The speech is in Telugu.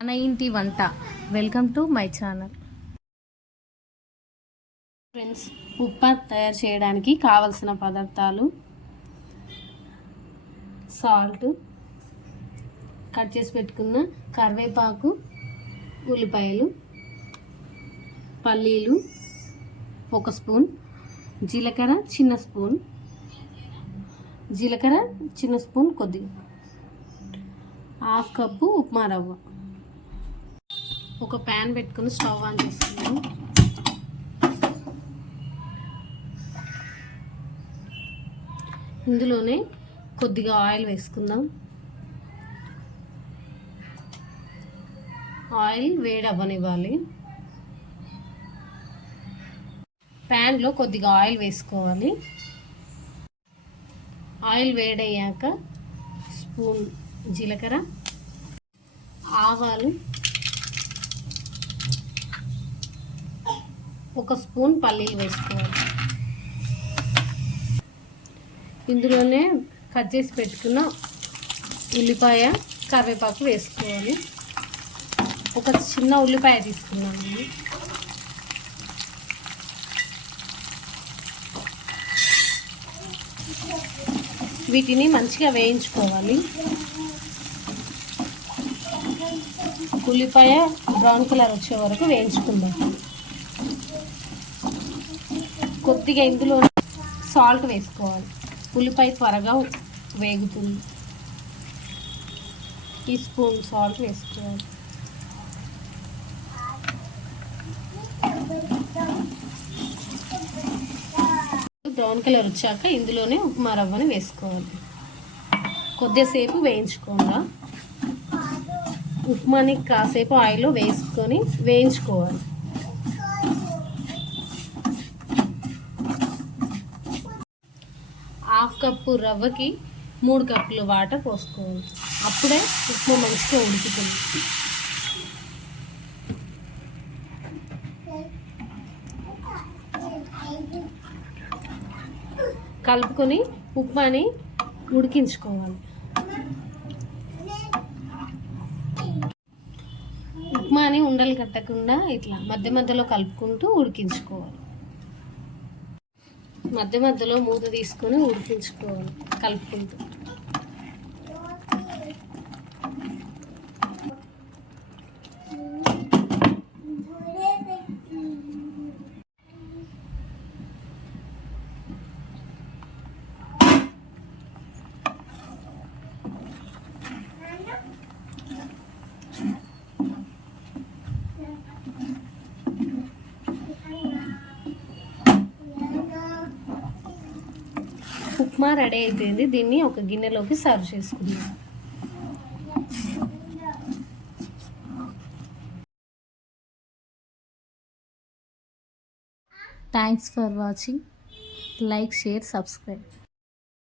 మన ఇంటి వంట. Welcome to my channel. Friends, upma తయారు చేయడానికి కావలసిన పదార్థాలు: సాల్ట్, కట్ చేసి పెట్టుకున్న కరివేపాకు, ఉల్లిపాయలు, పల్లీలు 1 స్పూన్, జీలకర్ర చిన్న స్పూన్ కొద్దిగా, 1/2 కప్పు ఉప్మా రవ్వ. ఒక ప్యాన్ పెట్టుకుని స్టవ్ ఆన్ చేసుకుందాం. ఇందులోనే కొద్దిగా ఆయిల్ వేసుకుందాం. ఆయిల్ వేడి అవ్వనివ్వాలి. ప్యాన్లో కొద్దిగా ఆయిల్ వేసుకోవాలి. ఆయిల్ వేడయ్యాక స్పూన్ జీలకర్ర, ఆవాలు, 1 స్పూన్ పల్లీలు వేసుకోవాలి. ఇందులోనే కట్ చేసి పెట్టుకున్న ఉల్లిపాయ, కరివేపాకు వేసుకోవాలి. ఒక చిన్న ఉల్లిపాయ తీసుకున్నాను. వీటిని మంచిగా వేయించుకోవాలి. ఉల్లిపాయ బ్రౌన్ కలర్ వచ్చే వరకు వేయించుకుందాం. కొద్దిగా ఇందులో సాల్ట్ వేసుకోవాలి. ఉల్లిపాయ త్వరగా వేగుతుంది. ఈ స్పూన్ సాల్ట్ వేసుకోవాలి. బ్రౌన్ కలర్ వచ్చాక ఇందులోనే ఉప్మా రవ్వని వేసుకోవాలి. కొద్దిసేపు వేయించుకోండి. ఉప్మాని కాసేపు ఆయిల్లో వేసుకొని వేయించుకోవాలి. హాఫ్ కప్పు రవ్వకి 3 కప్పులు వాటర్ పోసుకోవాలి. అప్పుడే ఉప్మా మంచిగా ఉడుకుతుంది. కలుపుకొని ఉప్మాని ఉడికించుకోవాలి. ఉప్మాని ఉండలు కట్టకుండా ఇట్లా మధ్య మధ్యలో కలుపుకుంటూ ఉడికించుకోవాలి. మధ్య మధ్యలో మూత తీసుకొని ఉడికించుకోవాలి కలుపుకుంటూ. ఉప్మా రెడీ అయిపోయింది. దీన్ని ఒక గిన్నెలోకి సర్వ్ చేసుకుందాం. Thanks for watching. Like, share, subscribe.